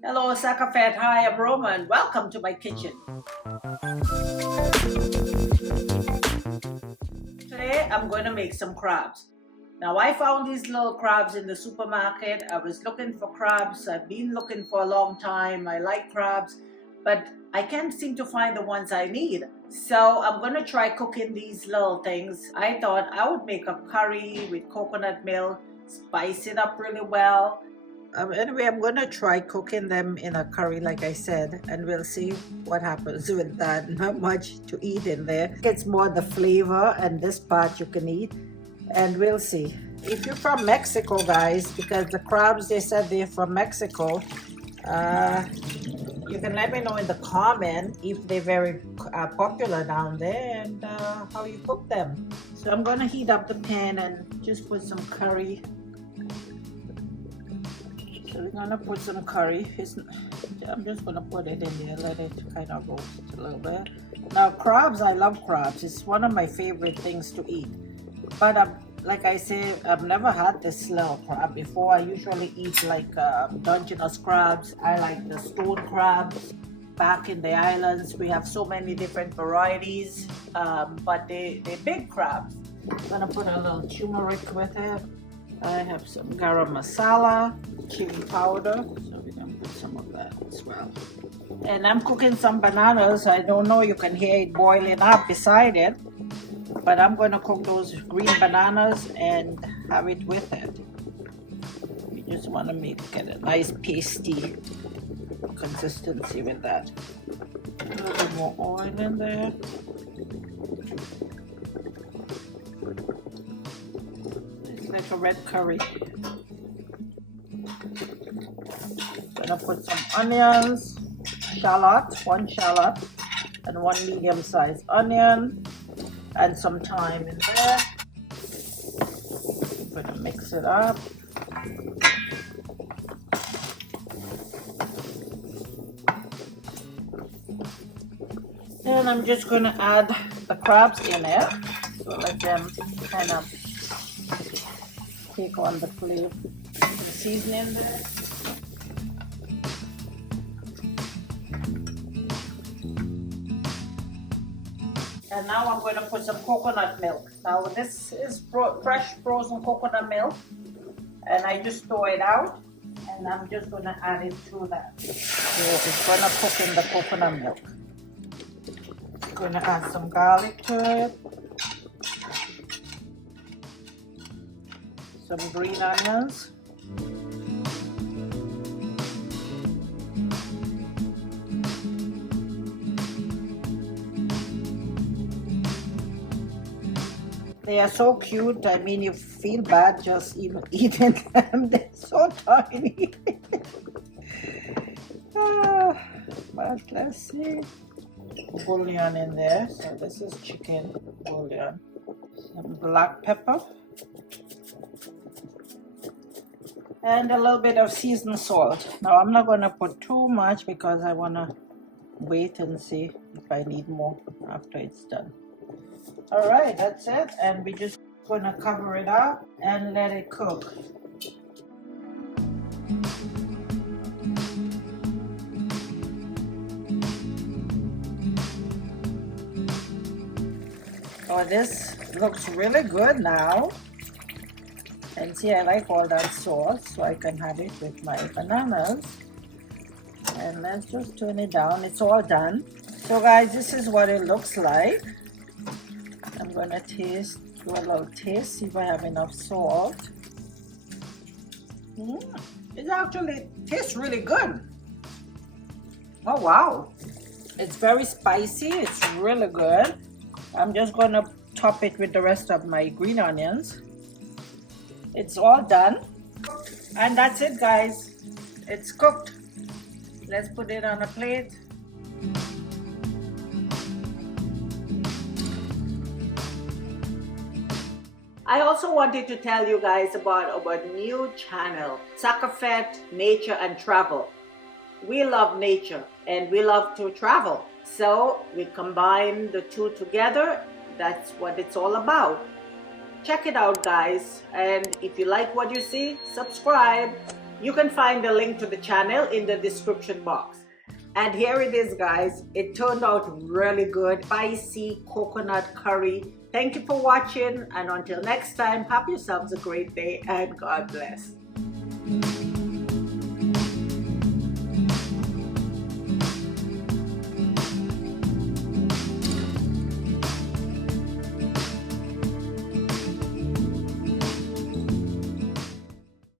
Hello, Sakafete. Hi, I'm Roman. Welcome to my kitchen. Today, I'm going to make some crabs. Now, I found these little crabs in the supermarket. I was looking for crabs. I've been looking for a long time. I like crabs, but I can't seem to find the ones I need. So I'm going to try cooking these little things. I thought I would make a curry with coconut milk, spice it up really well. Anyway, I'm going to try cooking them in a curry, like I said, and we'll see what happens with that. Not much to eat in there. It's more the flavor, and this part you can eat, and we'll see. If you're from Mexico, guys, because the crabs, they said they're from Mexico, you can let me know in the comment if they're very popular down there and how you cook them. So I'm going to heat up the pan and just put some curry. So we're gonna put some curry. I'm just gonna put it in there, let it kind of roast a little bit. Now crabs, I love crabs. It's one of my favorite things to eat. But like I say, I've never had this little crab before. I usually eat like Dungeness crabs. I like the stone crabs. Back in the islands, we have so many different varieties, but they're big crabs. I'm gonna put a little turmeric with it. I have some garam masala, chili powder, so we're going to put some of that as well. And I'm cooking some bananas. I don't know, you can hear it boiling up beside it, but I'm going to cook those green bananas and have it with it. We just want to make it a nice pasty consistency with that. A little bit more oil in there. Like a red curry. Gonna put some onions, one shallot, and one medium-sized onion, and some thyme in there. I'm gonna mix it up. And I'm just gonna add the crabs in it, so let them kind of take on the flavor, the seasoning there. And now I'm going to put some coconut milk. Now this is fresh frozen coconut milk, and I just thaw it out, and I'm just going to add it to that. So it's going to cook in the coconut milk. I'm going to add some garlic to it. Some green onions. They are so cute. I mean, you feel bad just even eating them. They're so tiny. But let's see. Bouillon in there. So this is chicken bouillon. Some black pepper. And a little bit of seasoned salt. Now I'm not going to put too much because I want to wait and see if I need more after it's done. All right, that's it, and we're just going to cover it up and let it cook. Oh, this looks really good now. And see, I like all that sauce, so I can have it with my bananas. And let's just turn it down. It's all done. So guys, this is what it looks like. I'm gonna do a little taste, see if I have enough salt. It actually tastes really good. Oh wow. It's very spicy, it's really good. I'm just gonna top it with the rest of my green onions. It's all done. And that's it, guys. It's cooked. Let's put it on a plate. I also wanted to tell you guys about our new channel, Sakafete Nature and Travel. We love nature and we love to travel. So we combine the two together. That's what it's all about. Check it out, guys. And if you like what you see, subscribe. You can find the link to the channel in the description box. And here it is, guys. It turned out really good. Spicy coconut curry. Thank you for watching, and until next time, have yourselves a great day and God bless.